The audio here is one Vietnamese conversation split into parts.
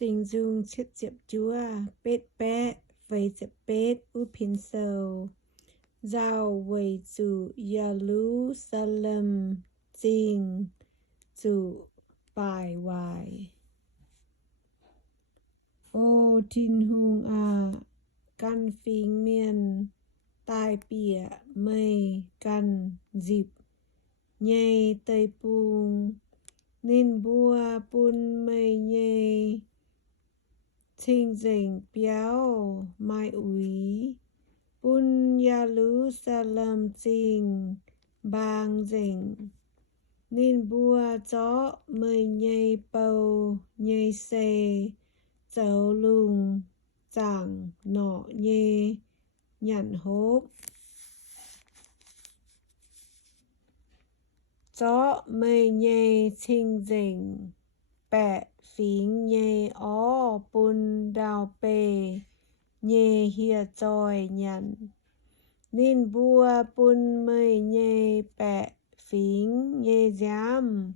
Sinh dung chết diệp chúa, bết bé, vây diệp bết, u pin sầu. Giao vây chủ Jerusalem, chinh, chủ bài hoài. Ô thiên hùng à, căn phình miền, tai bịa mây căn dịp, nhây tây pung, nên bua bun mây nhây, thinh dình béo mai úy, bun Jerusalem chinh, bang dình, nên bua chó mây nhây bầu nhây xê, dấu lùng chẳng nọ nhê nhận hốp. Chó mây nhây chinh dình, bẹ phím nhây ó bun đào bê, nhây hìa tròi nhận. Nên bua bun mây nhây bẹ phím nhây giám,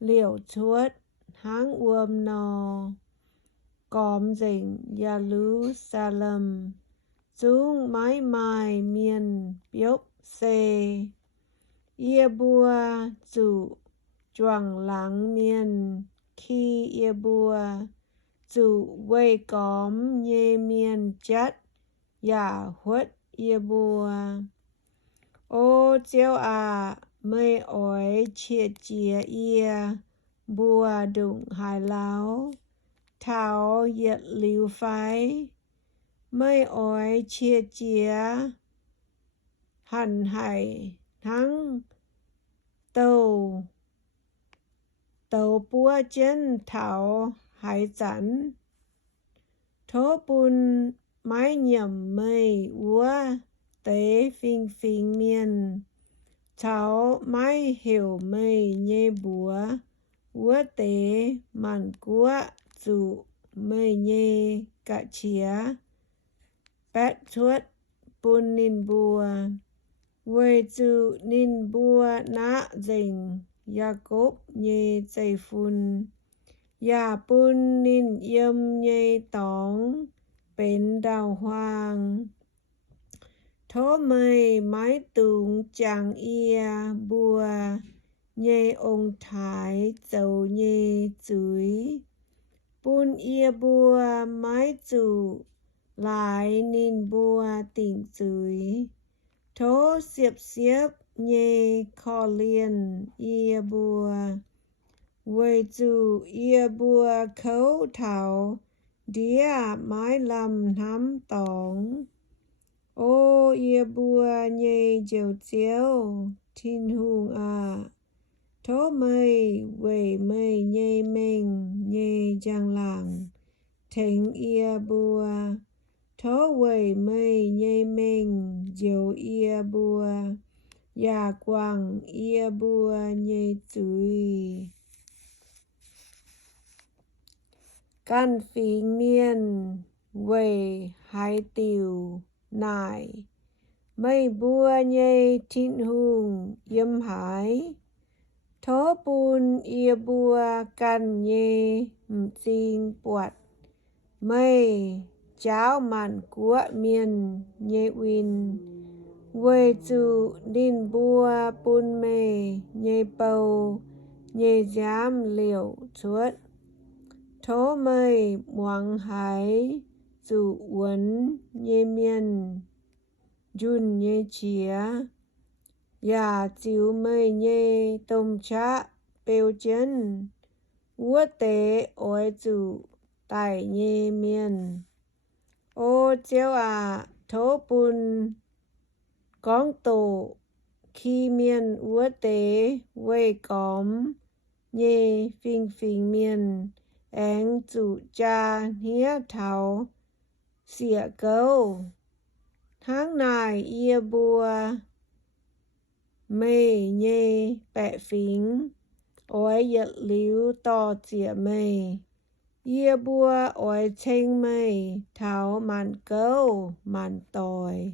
liệu chuốt háng uôm nò. Cóm dình Jerusalem, dung mái mai miền biốc xê. Ia bua chủ choàng lắng miền khi ia bua chủ vây cóm nhê miền chất giả huất ia bua. Ô chiếu à mây ói chia chia ia bua đụng hải láo tháo nhiệt lưu phái. Mây ói chia chia hẳn hải thắng tàu búa chân thảo hải dẫn. Thố bùn mái nhầm mây úa tế phình phình miền, thảo mái hiểu mây nhê búa úa tế màn cúa dụ mây nhê cả chía. Bét chuốt bùn nín bùa, quê dụ nín bùa nã dình, Jacob nhê dây phun. Dạ bùn nín yếm nhê tóng, bến đào hoang. Thố mây mái tùng chẳng ia bùa, nhê ông thái dấu nhê chúi. Bùn ia bùa mái dụ, lại nín bùa tỉnh chúi. Thố xiếp nhê khó liền ia bùa. Quê dụ ia bùa khấu thảo, đĩa mái lầm nắm tóng. Ô ia bùa nhê dầu chiếu, thiên hùng à. Thố mây quê mây nhê mình nhê giang làng, thính ia bùa. Thố quê mây nhê mình dầu ia bùa, dạ quang ia bùa nhê chúi. Căn phím miền quê hai tiểu nải, mây bùa nhê thiên hùng yếm hải. Thố bùn ia bùa căn nhê mchinh buat, mây cháo màn của miền nhê uyên. Quê dụ nín bùa bùn mê nhê bầu nhê giám liệu chuốt. Thố mây muang hải dụ uốn nhê miền dùn nhê chía. Dạ chiếu mây nhê tôm chá bèo chân, úa tế ói dụ tài nhê miền. Ô chiếu à thố bùn con tổ, khi miền úa tế quê cóm nhê phình phình miền, anh dụ cha hía thảo xỉa câu. Tháng này ia bùa mây nhê bẹ phình, ói giật líu to chĩa mây. Ia bùa ói chênh mây thảo màn câu màn tòi.